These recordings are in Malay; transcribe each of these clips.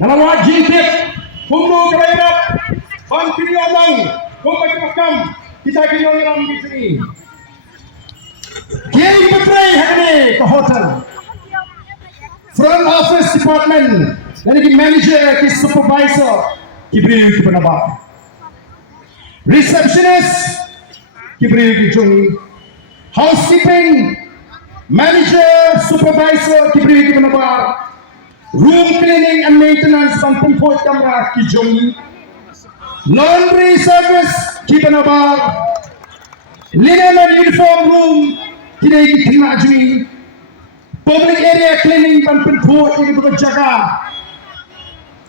dalam wajib kumdu kerajaan ban kini orang kumpai makam kita kini orang di sini kiai petrai hari ke hotel front office department dari manager ke supervisor diberi ke penabak receptionist diberi ke jungi housekeeping manager supervisor diberi ke penabak room cleaning and maintenance ban pempot kamera ki jungi laundry service ki penabak linen and uniform room kini ki jungi public area cleaning ban pempot ki berjaga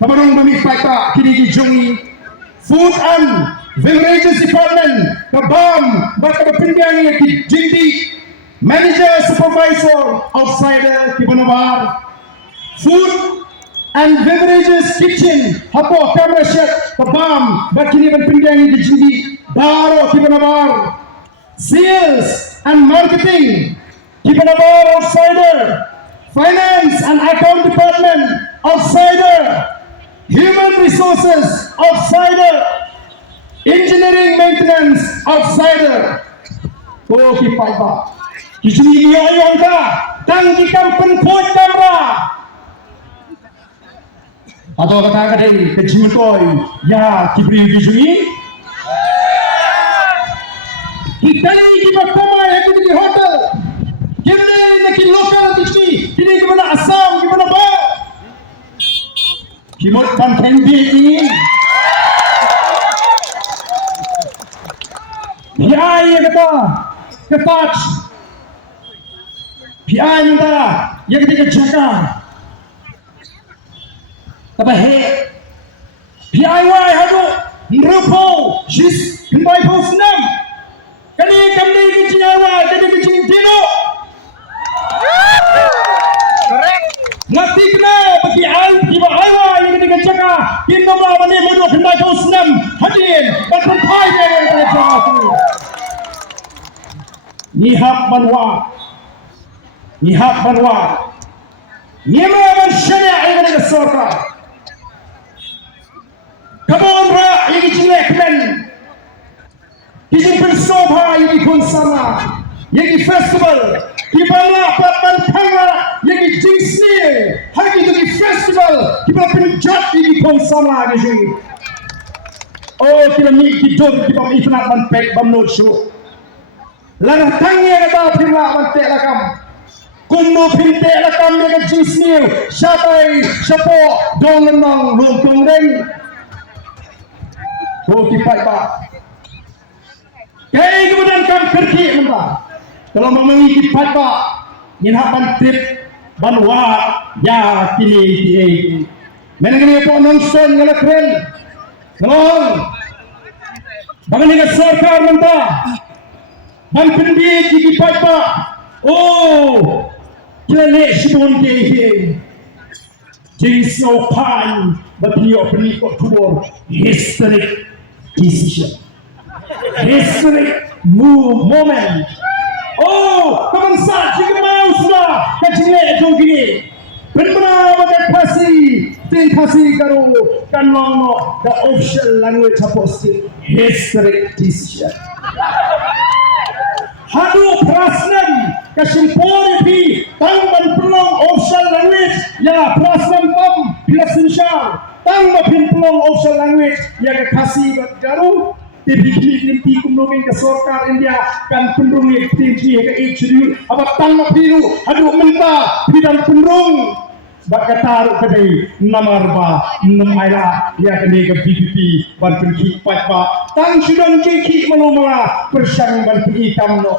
Pamarong Bumipata, Kinigi Jungi, Food and Beverages Department, Kabam, Bakapindiang, Jindi, Manager, Supervisor, Outsider, Kibanabar, Food and Beverages Kitchen, Hapo, Camera Chef, Kabam, Bakapindiang, Jindi, Baro, Kibanabar, Sales and Marketing, Kibanabar, Outsider, Finance and Account Department, Outsider, Human Resources, outsider. Engineering Maintenance, outsider. Oh, kipai ba. Kisini ayon ka. Tang kita penpot kamera. Atau kata kadai kejimutoi. Ya, kibri dijungi. Kita ni kita koma yang di hotel. Kita ni lokal di sini. Kita di mana Assam, di mana ba? Kimot panten ini, PI kata, ketat, PI minta, yang kita jaga, tapi he, PIY hadu, merupo, jis, kembali pusnam, kali keciawa, kali kecintino. Ngerti kena bagi al tiba aywa yang kita jaga kita melawan ini mudah hendak kau senam hadir berpentai yang kita jaga nihab banwa nima bersyariah yang kita sorka kabon ra yang jelek men kijin bersobha yang ikut sama yang festival di bawah papan tangga yang dijingsni hari itu di festival di bawah penjat di konsama di sini. Oh kita ni hidup di bawah ifnat banpek bamnul show. Lalu tangga kita firma banpek lakam. Kuno pintek lakam yang dijingsni siapa siapa dongenang lontong reng. Oh kipai ba. Kaya kemudian kam kerja mentah. Kalau memiliki pata minhapan trip banwa ya kini mengenai apa nonson ngala keren non bagaimana sarkar mentah ban pendi di pata oh kele sibon ke jinso pan batio peniko tubor historic decision historic moment. Oh, kamu sah jika mau sudah kecilnya jom gini. Benar bagai kasih, kasih karu kan lono the official language apostle historic decision. Hadu prasnan kasimpori pi tangban pelong official language ya prasnan pam bila sinsha tangban pelong official language ya kasih karu. Dibikini nanti kumulongin ke sarkar India kan pendurung tinggi ke HDU apa tangga biru aduh mentah bidang pendurung bakataru kedai namarba namaila ya kedai ke BPP ban pergi pat ba tang sudan kiki melumala persang ban hitam no